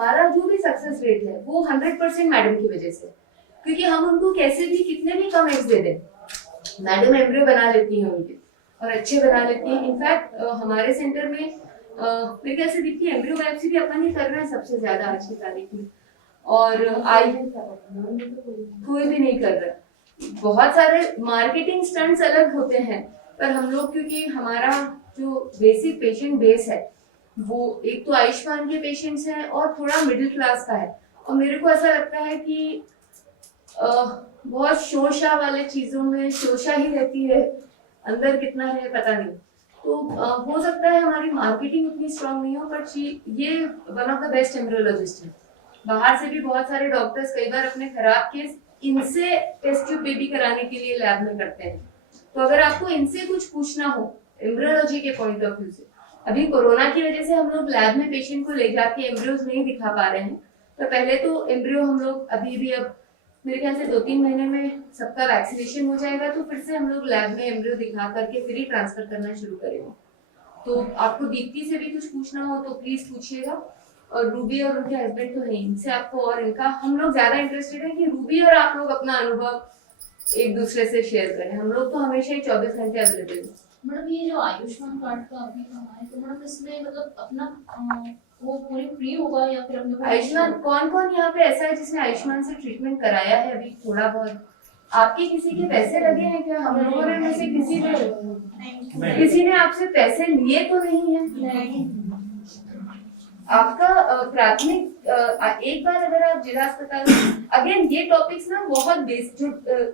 हमारा जो भी सक्सेस रेट है वो 100% मैडम की वजह से, क्योंकि हम उनको कैसे भी कितने भी कम एग्स दे दें, मैडम एम्ब्रियो बना लेती हैं उनके, और अच्छे बना लेती हैं। इनफैक्ट हमारे सेंटर में मेरे ख्याल से दीप्ति एम्ब्रियो बायोप्सी भी अपन ही कर रहे हैं सबसे ज्यादा आज की तारीख में, और आई कोई भी नहीं कर रहा। बहुत सारे मार्केटिंग स्टंट्स अलग होते हैं, पर हम लोग क्योंकि हमारा जो बेसिक पेशेंट बेस है वो एक तो आयुष्मान के पेशेंट्स हैं और थोड़ा मिडिल क्लास का है, और मेरे को ऐसा लगता है कि बहुत शोशा वाले चीजों में शोशा ही रहती है, अंदर कितना है पता नहीं। तो हो सकता है हमारी मार्केटिंग उतनी स्ट्रांग नहीं हो, बट ये one of the best embryologist है। बाहर से भी बहुत सारे डॉक्टर्स कई बार अपने खराब केस इनसे टेस्ट ट्यूब बेबी कराने के लिए लैब में करते हैं। तो अगर आपको इनसे कुछ पूछना हो एम्ब्रियोलॉजी के पॉइंट ऑफ व्यू से, अभी कोरोना की वजह से हम लोग लैब में पेशेंट को ले जाके एम्ब्रियोज नहीं दिखा पा रहे हैं, तो पहले तो एम्ब्रियो हम लोग अभी भी, अब मेरे ख्याल से 2-3 महीने में सबका वैक्सीनेशन हो जाएगा, तो फिर से हम लोग लैब में एम्ब्रियो दिखा करके फिर ही ट्रांसफर करना शुरू करेंगे। तो आपको दीप्ति से भी कुछ पूछना हो तो प्लीज पूछिएगा, और रूबी और उनके हस्बैंड तो है, इनसे आपको और इनका हम लोग ज्यादा इंटरेस्टेड है कि रूबी और आप लोग अपना अनुभव एक दूसरे से शेयर करें। हम लोग तो हमेशा ही 24 घंटे अवेलेबल हैं। मैडम ये जो आयुष्मान कार्ड का अभी हम आए, तो मैडम इसमें मतलब अपना वो पूरी फ्री होगा या फिर अपने आयुष्मान कौन कौन यहाँ पे ऐसा है जिसने आयुष्मान से ट्रीटमेंट कराया है अभी थोड़ा बहुत? आपके किसी के पैसे लगे हैं क्या? हम लोगों ने में से किसी ने आपसे पैसे लिए तो नहीं है? आपका प्राथमिक एक बार अगर आप जिला अस्पताल, अगेन ये टॉपिक्स ना बहुत बेस जो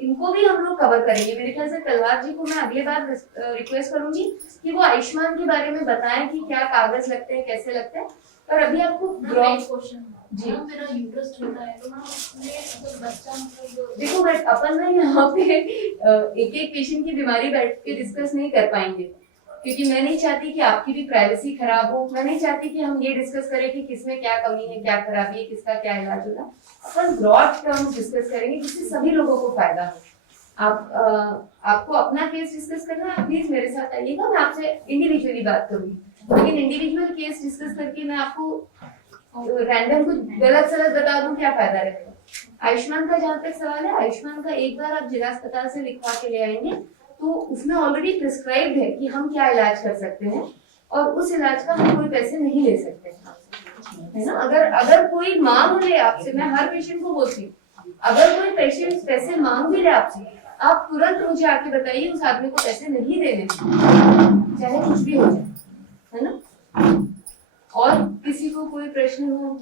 इनको भी हम लोग कवर करेंगे। मेरे ख्याल से तलवार जी को मैं अगली बार रिक्वेस्ट करूंगी कि वो आयुष्मान के बारे में बताएं कि क्या कागज लगते हैं, कैसे लगते हैं। पर अभी आपको क्वेश्चन जी, मेरा यूट्रस छोटा है, तो मतलब बच्चा मतलब देखो बट अपन ना यहाँ पे एक एक पेशेंट की बीमारी बैठ के डिस्कस नहीं कर पाएंगे, क्योंकि मैं नहीं चाहती कि आपकी भी प्राइवेसी खराब हो। मैं नहीं चाहती कि हम ये डिस्कस करें कि किसमें क्या कमी है, क्या खराबी है, किसका क्या इलाज होगा। अपन ब्रॉड टर्म्स डिस्कस करेंगे जिससे सभी लोगों को फायदा हो। आपको अपना केस डिस्कस करना है, प्लीज मेरे साथ आइएगा, मैं आपसे इंडिविजुअली बात करूंगी। लेकिन इंडिविजुअल केस डिस्कस करके मैं आपको रैंडम कुछ गलत सलत बता दूं, क्या फायदा रहेगा। आयुष्मान का जहाँ तक सवाल है, आयुष्मान का एक बार आप जिला अस्पताल से लिखवा के ले आएंगे तो उसमें ऑलरेडी प्रिस्क्राइब्ड है कि हम क्या इलाज कर सकते हैं, और उस इलाज का हम कोई पैसे नहीं ले सकते, है ना। अगर कोई मांग ले आपसे, मैं हर पेशेंट को बोलती हूँ, अगर कोई पेशेंट पैसे मांग भी ले आपसे, आप तुरंत मुझे आके बताइए, उस आदमी को पैसे नहीं देने, चाहे कुछ भी हो जाए, है ना। और किसी को कोई प्रश्न हो?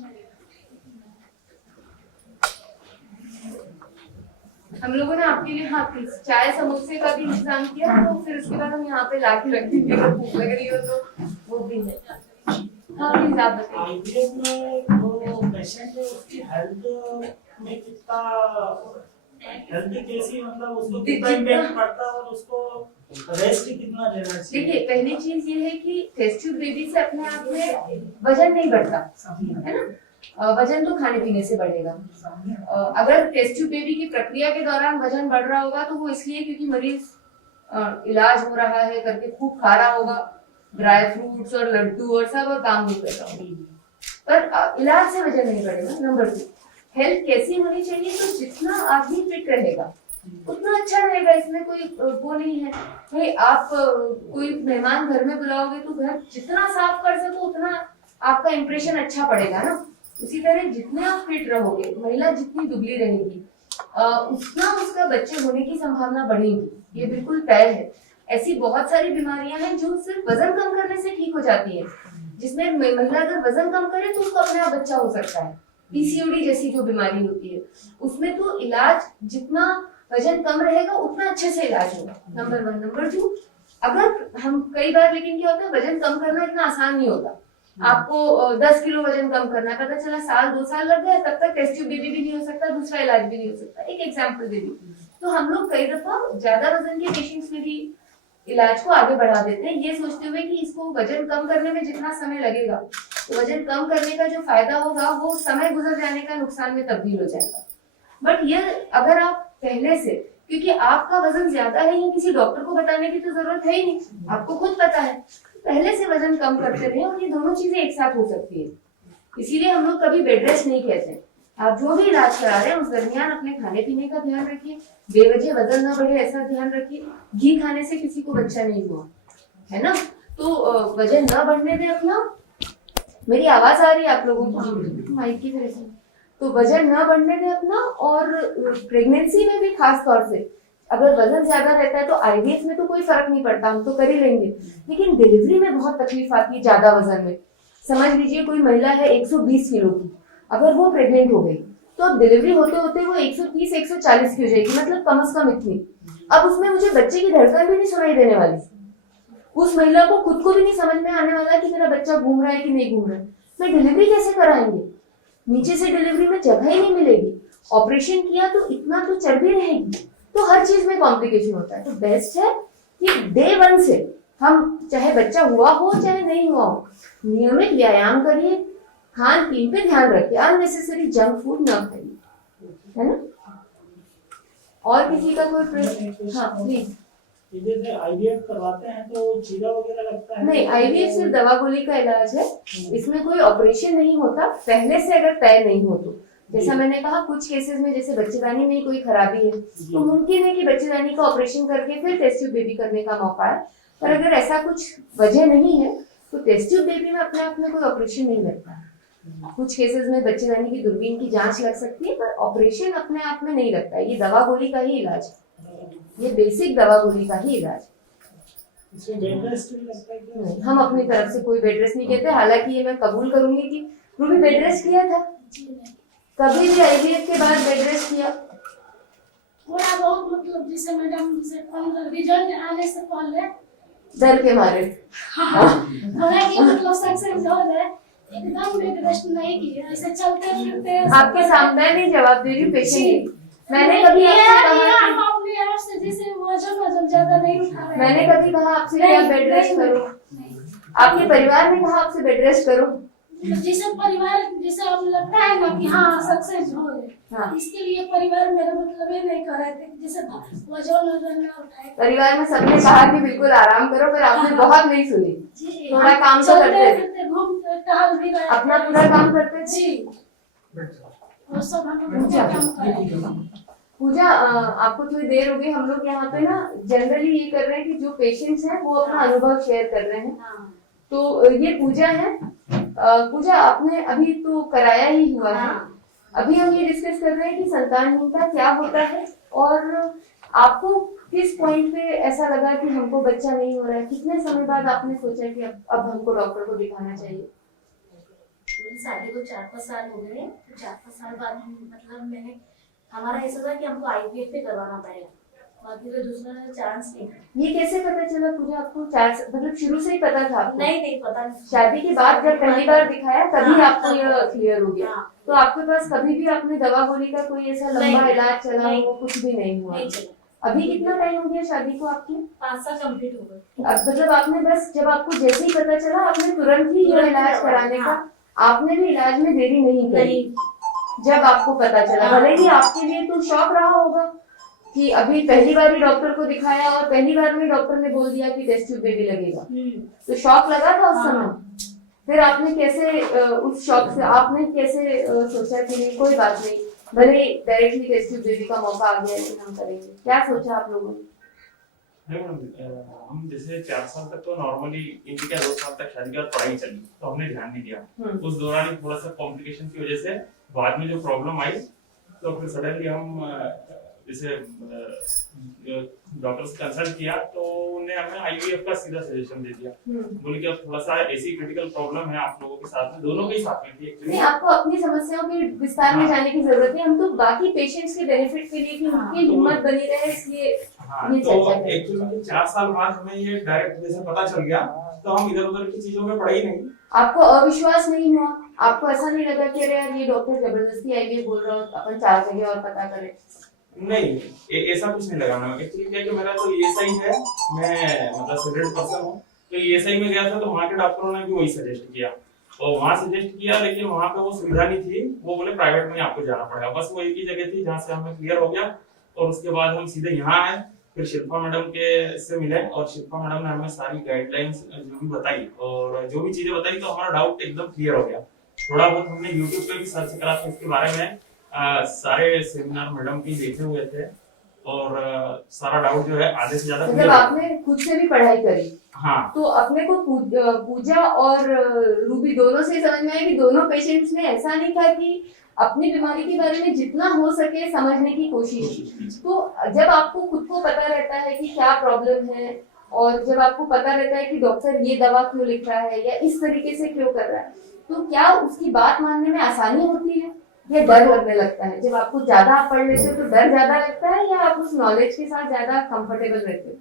हम लोगों ने आपके लिए हाँ चाय समोसे का भी इंतजाम किया, तो फिर उसके बाद हम यहाँ पे ला के रख देंगे, अगर भूख लग रही हो तो वो भी है। हाँ प्लीज आप बताइए। आईवीएफ में जो पेशेंट है उसकी हेल्थ में कितना, हेल्थ कैसी, मतलब उसको कितना इम्पैक्ट पड़ता है और उसको रेस्ट कितना लेना चाहिए? देखिए पहली चीज ये है कि टेस्ट ट्यूब बेबी से अपने आप में वजन नहीं बढ़ता, है ना। वजन तो खाने पीने से बढ़ेगा। अगर टेस्ट ट्यूब बेबी की प्रक्रिया के दौरान वजन बढ़ रहा होगा तो वो इसलिए क्योंकि मरीज इलाज हो रहा है करके खूब खा रहा होगा, ड्राई फ्रूट्स और लड्डू और सब, और काम नहीं कर रहा होगा। पर इलाज से वजन नहीं बढ़ेगा। नंबर 2, हेल्थ कैसी होनी चाहिए, तो जितना आदमी फिट रहेगा उतना अच्छा रहेगा। इसमें कोई वो नहीं है भाई, आप कोई मेहमान घर में बुलाओगे तो घर जितना साफ कर सको उतना आपका इंप्रेशन अच्छा पड़ेगा ना। उसी तरह जितने आप फिट रहोगे, महिला जितनी दुबली रहेगी उतना उसका बच्चे होने की संभावना बढ़ेगी, ये बिल्कुल तय है। ऐसी बहुत सारी बीमारियां हैं जो सिर्फ वजन कम करने से ठीक हो जाती है, जिसमें महिला अगर वजन कम करे तो उसको अपने आप बच्चा हो सकता है। पीसीओडी जैसी जो बीमारी होती है उसमें तो इलाज जितना वजन कम रहेगा उतना अच्छे से इलाज होगा। नंबर 1। नंबर 2, अगर हम कई बार, लेकिन क्या होता है वजन कम करना इतना आसान नहीं होता। आपको 10 किलो वजन कम करना है, पता चला 1-2 साल लग गए, तब तक टेस्ट ट्यूब बेबी भी नहीं हो सकता, दूसरा इलाज भी नहीं हो सकता। एक एग्जांपल दे दी। तो हम लोग कई दफा ज्यादा वजन के पेशेंट्स में भी इलाज को आगे बढ़ा देते हैं, ये सोचते हुए कि इसको वजन कम करने में जितना समय लगेगा तो वजन कम करने का जो फायदा होगा वो समय गुजर जाने का नुकसान में तब्दील हो जाएगा। बट ये अगर आप पहले से, क्योंकि आपका वजन ज्यादा है, ये किसी डॉक्टर को बताने की तो जरूरत है ही नहीं, आपको खुद पता है, पहले से वजन कम करते रहे, और ये दोनों चीजें एक साथ हो सकती है। इसीलिए हम लोग कभी बेड रेस्ट नहीं कहते। आप जो भी इलाज करा रहे हैं उस दरमियान अपने खाने पीने का ध्यान रखिए, बेवजह वजन ना बढ़े ऐसा ध्यान रखिए। घी खाने से किसी को बच्चा नहीं हुआ है ना, तो वजन ना बढ़ने दें अपना। मेरी आवाज आ रही है आप लोगों को माइक की तरह से? तो वजन ना बढ़ने दें अपना। और प्रेगनेंसी में भी खास तौर से अगर वजन ज्यादा रहता है तो आईवीएफ में तो कोई फर्क नहीं पड़ता, हम तो कर ही लेंगे, लेकिन डिलीवरी में बहुत तकलीफ आती है ज्यादा वजन में। समझ लीजिए कोई महिला है 120 किलो की, अगर वो प्रेग्नेंट हो गई तो अब डिलीवरी होते होते वो 130 140 की हो जाएगी, मतलब कम से कम इतनी। अब उसमें मुझे बच्चे की धड़कन भी नहीं सुनाई देने वाली, उस महिला को खुद को भी नहीं समझ में आने वाला कि मेरा बच्चा घूम रहा है कि नहीं घूम रहा है। मैं डिलीवरी कैसे कराएंगे, नीचे से डिलीवरी में जगह ही नहीं मिलेगी। ऑपरेशन किया तो इतना तो चर्बी रहेगी, तो हर चीज में कॉम्प्लिकेशन होता है। तो बेस्ट है कि डे 1 से हम, चाहे बच्चा हुआ हो चाहे नहीं हुआ हो, नियमित व्यायाम करिए, खान पीन पे ध्यान रखिए, अननेसेसरी जंक फूड ना खाइए, है ना। और किसी का कोई प्रश्न? हाँ प्लीज। जैसे आईवीएफ करवाते हैं तो चीरा वगैरह लगता है? नहीं, आईवीएफ सिर्फ दवा गोली का इलाज है, इसमें कोई ऑपरेशन नहीं होता पहले से अगर तय नहीं हो तो। जैसा मैंने कहा कुछ केसेस में जैसे बच्चेदानी में कोई खराबी है तो मुमकिन है कि बच्चेदानी का ऑपरेशन करके फिर टेस्ट ट्यूब बेबी करने का मौका है, पर अगर ऐसा कुछ वजह नहीं है तो टेस्ट ट्यूब बेबी में अपने आप में कोई ऑपरेशन नहीं लगता। कुछ केसेस में बच्चेदानी की दूरबीन की जांच लग सकती है, पर ऑपरेशन अपने आप में नहीं लगता है। ये दवा गोली का ही इलाज है, ये बेसिक दवा गोली का ही इलाज। इसमें बेड रेस्ट भी लगता है क्या? नहीं, हम अपनी तरफ से कोई बेड रेस्ट नहीं कहते। हालांकि ये मैं कबूल करूंगी कि रूबी बेड रेस्ट किया था, कभी भी आईवीएफ के बाद बेड रेस्ट किया? थोड़ा बहुत, मतलब जैसे मैडम से रिजल्ट आने से पहले डर के मारे। थोड़ा कि मतलब सक्सेस हो जाए, एकदम बेड रेस्ट नहीं किया, ऐसे चलते फिरते। आपके सामने नहीं जवाब दे रही पेशेंट। मैंने कभी आपसे जैसे वजन ज्यादा नहीं उठा रहे। मैंने कभी कहा आपसे कि आप बेड रेस्ट करो? आपके परिवार ने कहा आपसे बेड रेस्ट करो? जैसे परिवार जैसे अब लगता है ना कि हाँ सक्सेस हो गए, हाँ। इसके लिए परिवार मेरा मतलब ये नहीं कर रहे थे जैसे वजन ना उठाए। परिवार में सबने कहा कि बिल्कुल आराम करो, पर आपने बहुत नहीं सुनी। थोड़ा काम तो करते थे, घूमते टहल भी रहे, अपना पूरा काम करते थे। जी वो सब हम पूजा काम कर। पूजा, आपको थोड़ी देर हो गई। हम लोग यहाँ पे ना जनरली ये कर रहे हैं कि जो पेशेंट्स हैं वो अपना अनुभव शेयर कर रहे हैं। तो ये पूजा है। पूजा, आपने अभी तो कराया ही हुआ है। अभी हम ये डिस्कस कर रहे हैं कि संतानहीनता क्या होता है, और आपको किस पॉइंट पे ऐसा लगा कि हमको बच्चा नहीं हो रहा है, कितने समय बाद आपने सोचा कि अब हमको डॉक्टर को दिखाना चाहिए? मेरी शादी को 4-5 साल हो गए, तो 4-5 साल बाद मतलब हमारा ऐसा था कि हमको आईवीएफ पे करवाना पड़ेगा, बाकी तो दूसरा चांस नहीं। ये कैसे पता चला पूजा आपको? मतलब शुरू से ही पता था आपको? नहीं पता नहीं। शादी के बाद जब पहली बार दिखाया तभी हाँ, आपको ये क्लियर हो गया। हाँ। तो आपके पास कभी भी आपने दवा गोली का कोई ऐसा लंबा इलाज चला हो, कुछ भी नहीं हुआ? नहीं चला। अभी कितना टाइम हो गया शादी को आपकी? 5 साल कंप्लीट हो गए। अब मतलब आपने बस जब आपको जैसे ही पता चला आपने तुरंत ही जो इलाज कराने का, आपने भी इलाज में देरी नहीं करी। जब आपको पता चला, भले ही आपके लिए तो शॉक रहा होगा कि अभी पहली बार ही डॉक्टर को दिखाया और पहली बार में डॉक्टर ने बोल दिया कि टेस्ट ट्यूब बेबी लगेगा, तो शॉक लगा था उस समय। फिर आपने कैसे उस शॉक से आपने कैसे सोचा कि नहीं कोई बात नहीं, भले डायरेक्टली टेस्ट ट्यूब बेबी का मौका आ गया लेकिन हम करेंगे? क्या सोचा आप लोगों ने? हम जैसे 4 साल तक तो नॉर्मली इनकी क्या 2 साल तक शादी के बाद पढ़ाई चली, तो हमने ध्यान नहीं दिया। उस दौरान थोड़ा सा कॉम्प्लिकेशन की वजह से बाद में जो प्रॉब्लम आई, तो फिर सडनली हम जैसे डॉक्टर से कंसल्ट किया तो उन्होंने हमें आईवीएफ का सीधा सजेशन दे दिया। बोले कि अब थोड़ा सा ऐसी क्रिटिकल प्रॉब्लम है आप लोगों के साथ में, दोनों के ही साथ में थी एक्चुअली। नहीं, आपको अपनी समस्याओं के विस्तार में जाने की जरूरत है, हम तो बाकी पेशेंट्स के बेनिफिट के लिए कि उनकी हिम्मत बनी रहे इसलिए ये तो चर्चा है। एक्चुअली 4 साल बाद हमें ये डायरेक्ट जैसे पता चल गया, तो हम इधर उधर की चीजों में पड़े ही नहीं। आपको अविश्वास नहीं हुआ? आपको ऐसा नहीं लगा कि अरे यार ये डॉक्टर जबरदस्ती आईवीएफ बोल रहा हो, अपन 4 जगह और पता करें? नहीं, ऐसा कुछ नहीं लगा ना। एक्चुअली क्या कि मेरा तो ईएसआई है, मैं मतलब सेपरेट पर्सन हूँ, तो ईएसआई में गया था तो वहाँ के डॉक्टरों ने भी वही सजेस्ट किया, और वहाँ सजेस्ट किया, लेकिन वहाँ पे वो सुविधा नहीं थी। वो बोले प्राइवेट में आपको जाना पड़ेगा। बस वो एक ही जगह थी जहाँ से हमें क्लियर हो गया, और उसके बाद हम सीधे यहाँ आए। फिर शिल्पा मैडम के से मिले, और शिल्पा मैडम ने हमें सारी गाइडलाइंस जो भी बताई और जो भी चीजें बताई, तो हमारा डाउट एकदम क्लियर हो गया। थोड़ा बहुत हमने यूट्यूब पे भी सर्च करा था इसके बारे में, सारे सेमिनार मैडम की देखे हुए थे और सारा डाउट जो है आधे से ज्यादा मतलब clear- आपने खुद से भी पढ़ाई करी, हाँ तो अपने को पूजा और रूबी दोनों से समझ में आया कि दोनों पेशेंट्स ने ऐसा नहीं कहा कि अपनी बीमारी के बारे में जितना हो सके समझने की कोशिश की। तो जब आपको खुद को पता रहता है कि क्या प्रॉब्लम है और जब आपको पता रहता है कि डॉक्टर ये दवा क्यों लिख रहा है या इस तरीके से क्यों कर रहा है, तो क्या उसकी बात मानने में आसानी होती है या डर लगने लगता है? जब आपको ज्यादा आप पढ़ लेते हो तो डर ज्यादा लगता है या आप उस नॉलेज के साथ ज्यादा कंफर्टेबल रहते हो?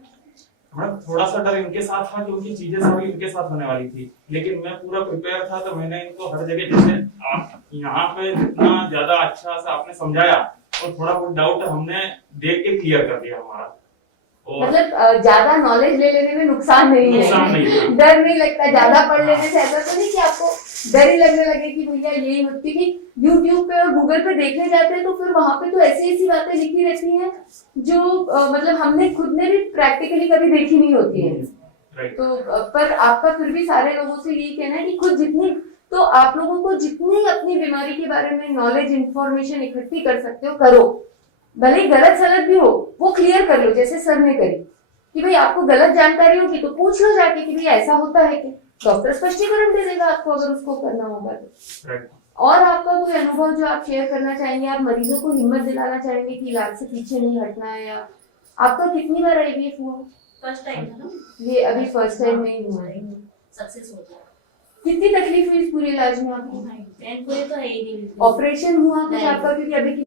मैडम थोड़ा सा डर इनके साथ था क्योंकि चीजें सभी इनके साथ होने वाली थी, लेकिन मैं पूरा प्रिपेयर था तो मैंने इनको हर जगह, जैसे आप यहाँ पे जितना ज्यादा अच्छा से आपने समझाया और थोड़ा बहुत डाउट हमने देख के क्लियर कर दिया हमारा। और मतलब ज्यादा नॉलेज ले लेने में नुकसान नहीं नुकसान नहीं है, है। डर नहीं लगता। ज्यादा पढ़ लेने से ऐसा तो नहीं कि आपको डर ही लगने लगे कि भैया यही होती, कि यूट्यूब पे और गूगल पे देखने जाते हैं तो फिर वहां पे तो ऐसी ऐसी बातें लिखी रहती हैं जो मतलब हमने खुद ने भी प्रैक्टिकली कभी देखी नहीं होती है। राइट, तो पर आपका फिर भी सारे लोगों से यही कहना है कि खुद जितनी, तो आप लोगों को जितनी अपनी बीमारी के बारे में नॉलेज इंफॉर्मेशन इकट्ठी कर सकते हो करो, भले ही गलत सलत भी हो वो क्लियर कर लो, जैसे सर ने करी कि भाई आपको गलत जानकारी होगी तो पूछ लो जाके कि भाई ऐसा होता है कि डॉक्टर स्पष्टीकरण दे देगा आपको अगर उसको करना होगा तो। राइट। और आपका कोई अनुभव जो आप शेयर करना चाहेंगे, आप मरीजों को हिम्मत दिलाना चाहेंगे कि इलाज से पीछे नहीं हटना है, या आपका कितनी बार IVF हुआ? फर्स्ट टाइम था ना, ये अभी फर्स्ट टाइम नहीं हुआ है। सक्सेस हो गया। कितनी तकलीफ हुई इस पूरे इलाज में आपको? पेन पूरे तो है ही नहीं। ऑपरेशन हुआ कुछ नहीं। आपका? क्योंकि अभी